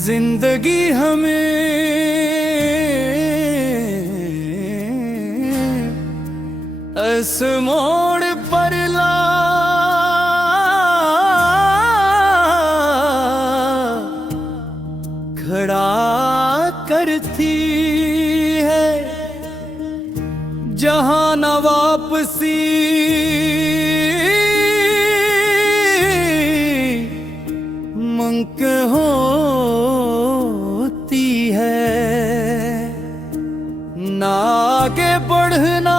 जिंदगी हमें इस मोड़ पर ला खड़ा करती है, जहां न वापसी मुमकिन होती है, ना आगे बढ़ना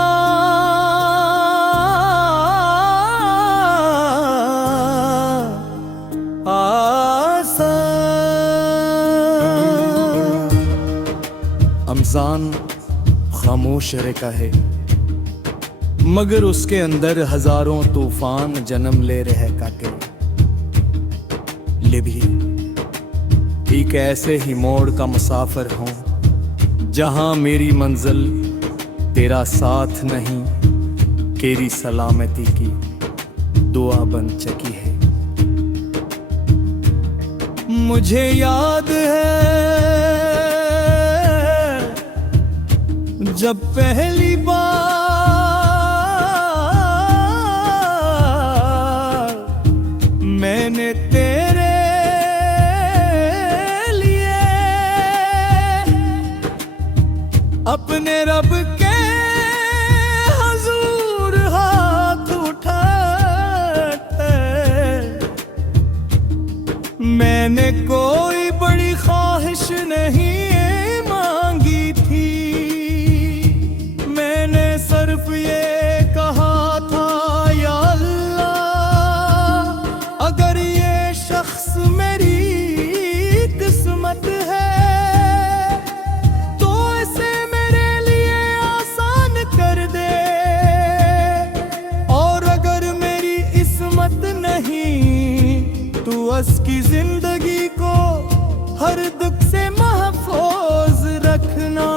अमज़ान खामोश रहता है, मगर उसके अंदर हजारों तूफान जन्म ले रहे काके। ले भी एक ऐसे ही मोड़ का मुसाफिर हूँ, जहाँ मेरी मंजिल तेरा साथ नहीं, तेरी सलामती की दुआ बन चुकी है। मुझे याद है जब पहली बार मैंने तेरे लिए अपने रब के हुजूर हाथ उठाए, मैंने कोई बड़ी ख्वाहिश नहीं मांगी थी, मैंने सिर्फ ये कहा था, या अल्लाह अगर ये शख्स मेरी किस्मत है तो इसे मेरे लिए आसान कर दे, और अगर मेरी किस्मत नहीं तो उसकी जिंदगी को हर दुख से महफूज रखना।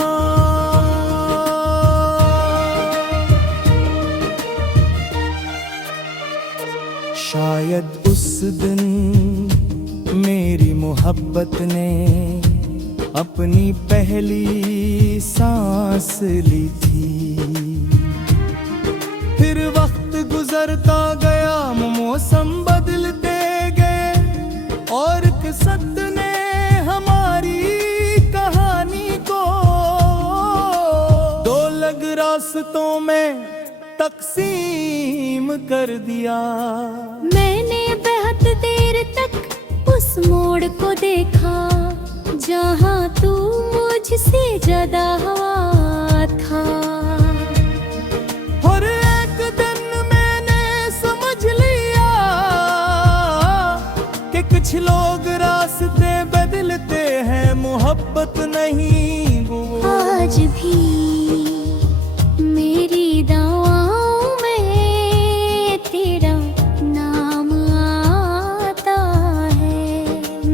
शायद उस दिन मेरी मोहब्बत ने अपनी पहली सांस ली थी, फिर वक्त गुजरता गया, मौसम बदलते गए, और किस्मत ने हमारी कहानी को दो अलग रास्तों में तकसीम कर दिया। मैंने बेहद देर तक उस मोड़ को देखा, जहां तू मुझसे ज्यादा हवा था, और एक दिन मैंने समझ लिया कि कुछ लोग रास्ते बदलते हैं, मोहब्बत नहीं वो। आज भी मेरी दवाओं में तेरा नाम आता है,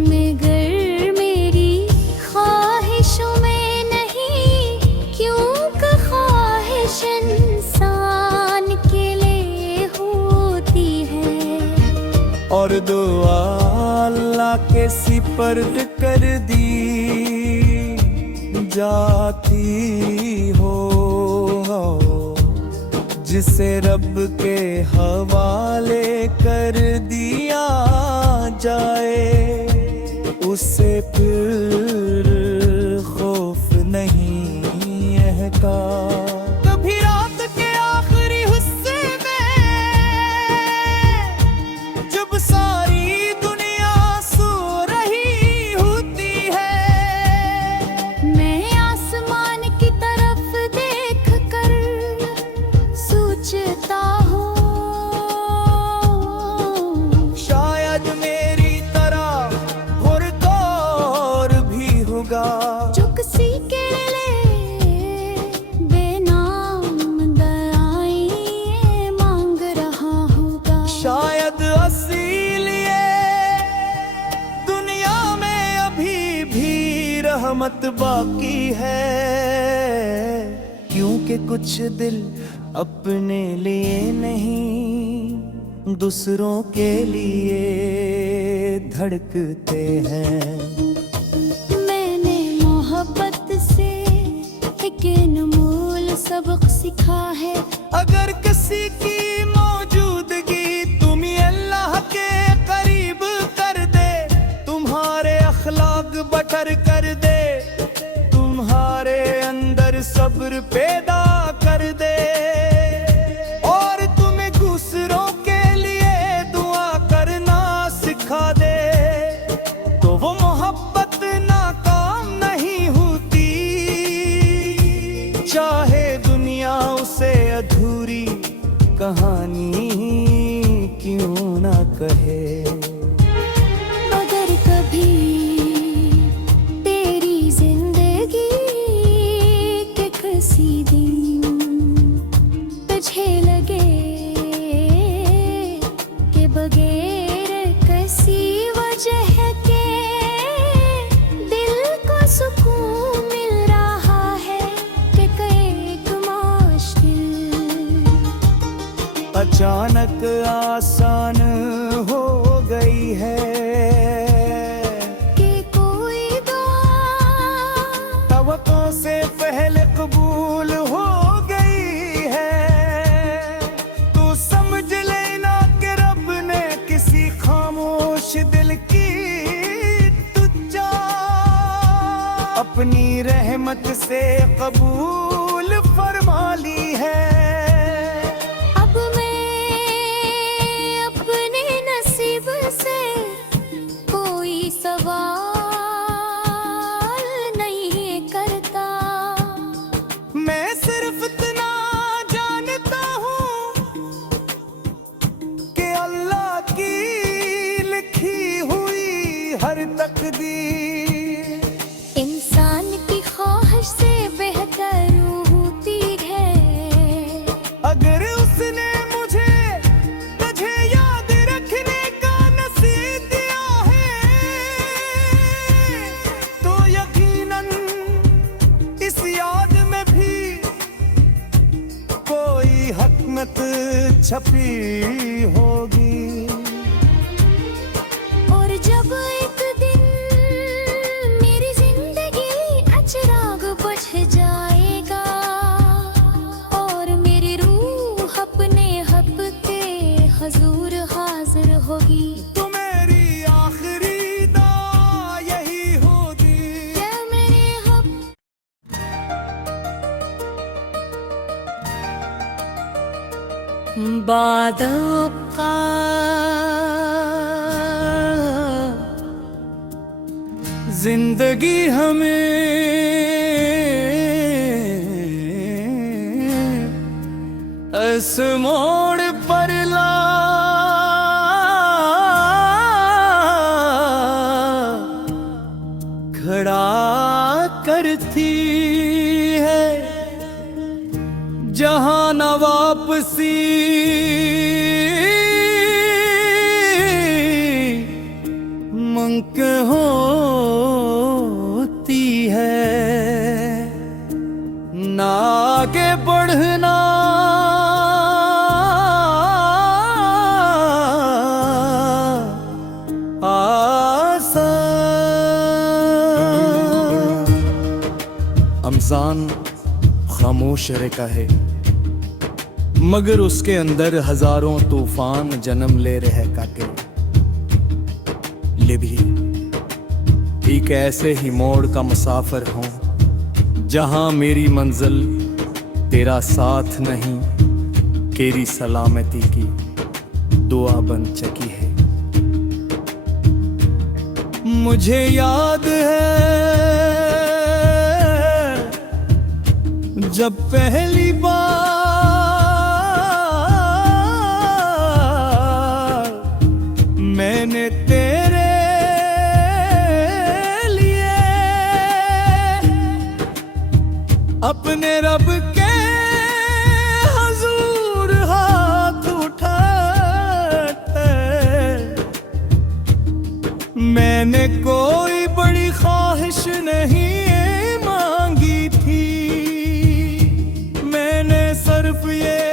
मगर मेरी ख्वाहिशों में नहीं, क्योंकि ख्वाहिश इंसान के लिए होती है, और दुआ अल्लाह के सिपर्द कर दी जाती हो, जिसे रब के हवाले कर दिया जाए, उससे फिर खौफ नहीं है का। कभी रात के आखिरी हिस्से में जब सारी दुनिया सो रही होती है, मैं आसमान की तरफ देख कर सोचता हूँ, शायद मेरी तरह घुरदौर भी होगा, जो किसी के लिए बेनाम दयाएं मांग रहा होगा। शायद इसीलिए दुनिया में अभी भी रहमत बाकी है, क्योंकि कुछ दिल अपने लिए नहीं दूसरों के लिए धड़कते हैं। मैंने मोहब्बत से एक अनमोल सबक सीखा है। अगर किसी की मौजूदगी तुम्हें अल्लाह के करीब कर दे, तुम्हारे अखलाक बटर कर दे, तुम्हारे अंदर सब्र पैदा कर दे और तुम्हें दूसरों के लिए दुआ करना सिखा दे, तो वो मोहब्बत नाकाम नहीं होती, चाहे दुनिया उसे अधूरी कहानी क्यों ना कहे। अगर कभी तेरी जिंदगी के किसी दिन तुझे लगे कि बगैर किसी वजह के दिल को सुकून मिल रहा है कि एक मुश्किल अचानक आसान हो गई है कि कोई दुआ तवक्को से पहले कबूल हो गई है। तू समझ लेना कि रब ने किसी खामोश दिल की तुझा अपनी रहमत से कबूल फरमा ली है। अब मैं अपने नसीब से कोई सवाल नहीं करता। मैं सिर्फ इतना जानता हूँ कि अल्लाह की लिखी हुई हर तकदीर इंसान की ख्वाहिश से बेहतर होती है। अगर उसने मुझे तुझे याद रखने का नसीब दिया है, तो यकीनन इस याद में भी कोई हकमत छपी होगी। और जब एक दिन मेरी जिंदगी अचराग बुझ जाएगा और मेरी रूह अपने हक के हजूर हाजिर होगी, तो मेरी आखिरी दुआ यही होगी। क्या मेरे हक बादका जिंदगी हमें इस मोड़ पर ला खड़ा करती है, जहां न वापसी मुमकिन होती है, ना आगे बढ़ना आसान। अमजान खामोश रहता है, मगर उसके अंदर हजारों तूफान जन्म ले रहे काके। ले भी एक ऐसे ही मोड़ का मुसाफिर हूँ, जहाँ मेरी मंजिल तेरा साथ नहीं, तेरी सलामती की दुआ बन चुकी है। मुझे याद है जब पहली बार मैंने तेरे लिए अपने रब के हजूर हाथ उठाए, मैंने कोई बड़ी ख्वाहिश नहीं मांगी थी, मैंने सिर्फ ये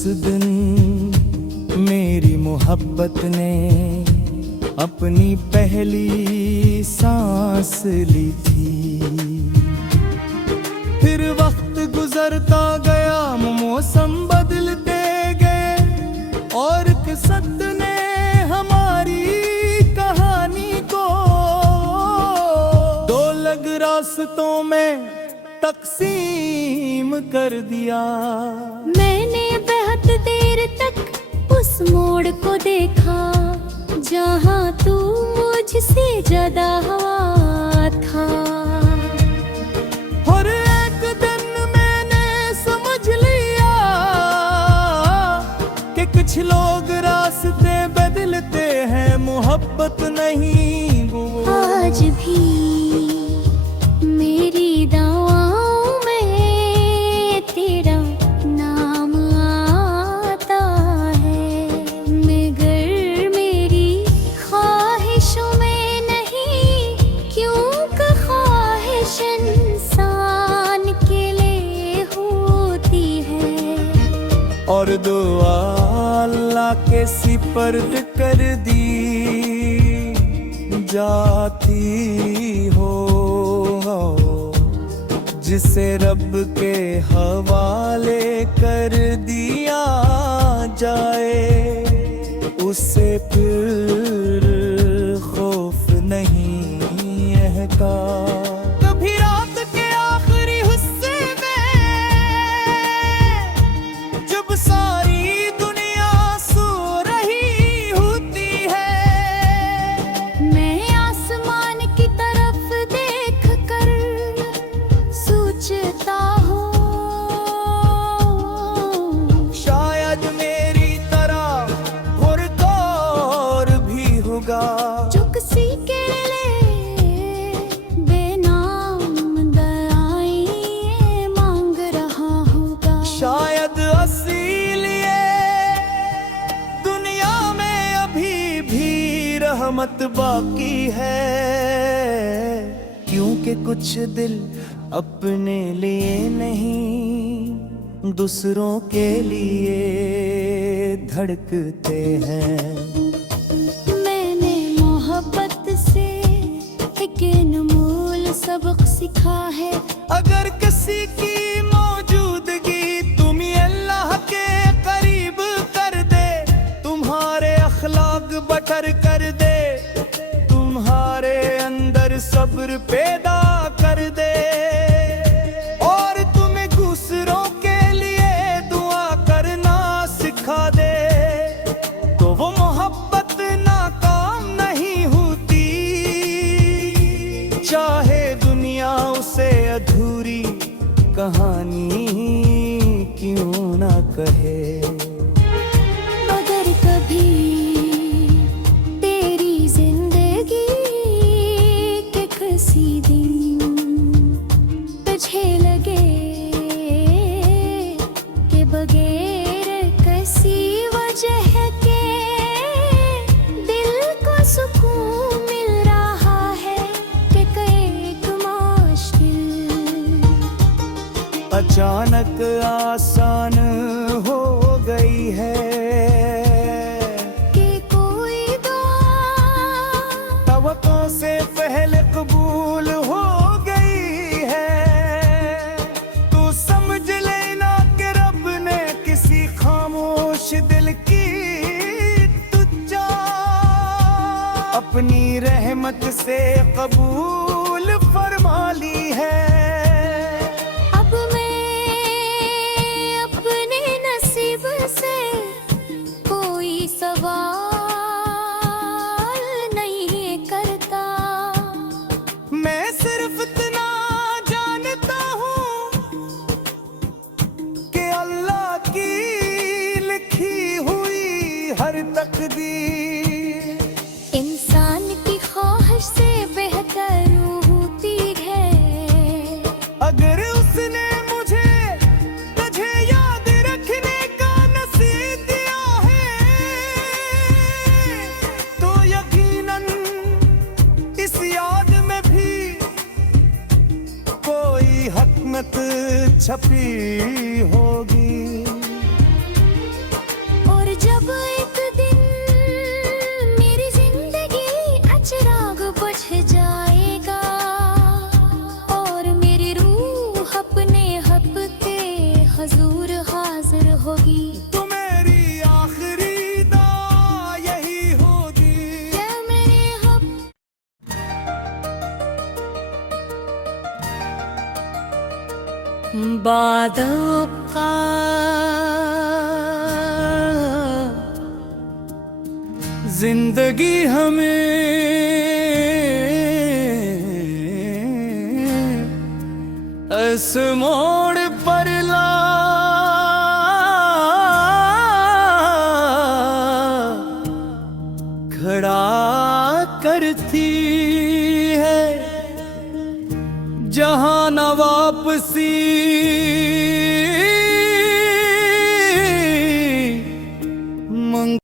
उस दिन मेरी मोहब्बत ने अपनी पहली सांस ली थी। फिर वक्त गुजरता गया, मौसम बदलते गए और किस्मत ने हमारी कहानी को दो अलग रास्तों में तकसीम कर दिया। मैंने बहुत देर तक उस मोड़ को देखा जहाँ तू मुझसे ज्यादा हवा था। और एक दिन मैंने समझ लिया कि कुछ लोग रास्ते बदलते हैं, मोहब्बत नहीं वो। आज भी मेरी दवाओं में तेरा नाम आता है, मगर मेरी ख्वाहिशों में नहीं, क्योंकि ख्वाहिश इंसान के लिए होती है। और दुआ अल्लाह के सिपर्द कर दी जाती हो, जिसे रब के हवाले कर दिया जाए, उससे फिर खौफ नहीं है का। कभी रात के आखिरी हिस्से में जब सारी दुनिया सो रही होती है, मैं आसमान की तरफ देख कर सोचता हूँ, शायद मेरी तरह घुरदौर भी होगा जो किसी के लिए बेनाम दयाएं मांग रहा होगा। शायद इसीलिए दुनिया में अभी भी रहमत बाकी है, क्योंकि कुछ दिल अपने लिए नहीं दूसरों के लिए धड़कते हैं। मैंने मोहब्बत से एक अनमोल सबक सीखा है। अगर किसी की मौजूदगी तुम्हें अल्लाह के करीब कर दे, तुम्हारे अखलाक बटर कर दे, तुम्हारे अंदर सब्र पैदा कर दे और तुम्हें दूसरों के लिए दुआ करना सिखा दे, तो वो मोहब्बत नाकाम नहीं होती, चाहे दुनिया उसे अधूरी कहानी क्यों ना कहे। अगर कभी तेरी जिंदगी के किसी दिन तुझे लगे कि बगैर किसी वजह के दिल को सुकून मिल रहा है, कि एक मुश्किल अचानक आसान हो गई है, कि कोई दुआ तवक्को से पहले कबूल हो गई है, तू समझ लेना कि रब ने किसी खामोश दिल की तुझा अपनी रहमत से कबूल फरमा ली है। अब मैं अपने नसीब से कोई सवाल नहीं करता। मैं सिर्फ इतना जानता हूँ कि अल्लाह की लिखी हुई हर तकदीर इंसान की ख्वाहिश से बेहतर होती है। अगर उसने मुझे तुझे याद रखने का नसीब दिया है, तो यकीनन इस याद में भी कोई हकमत छपी होगी। बादलों का जिंदगी हमें इस मोड़ पर ला खड़ा करती है, जहां न वापसी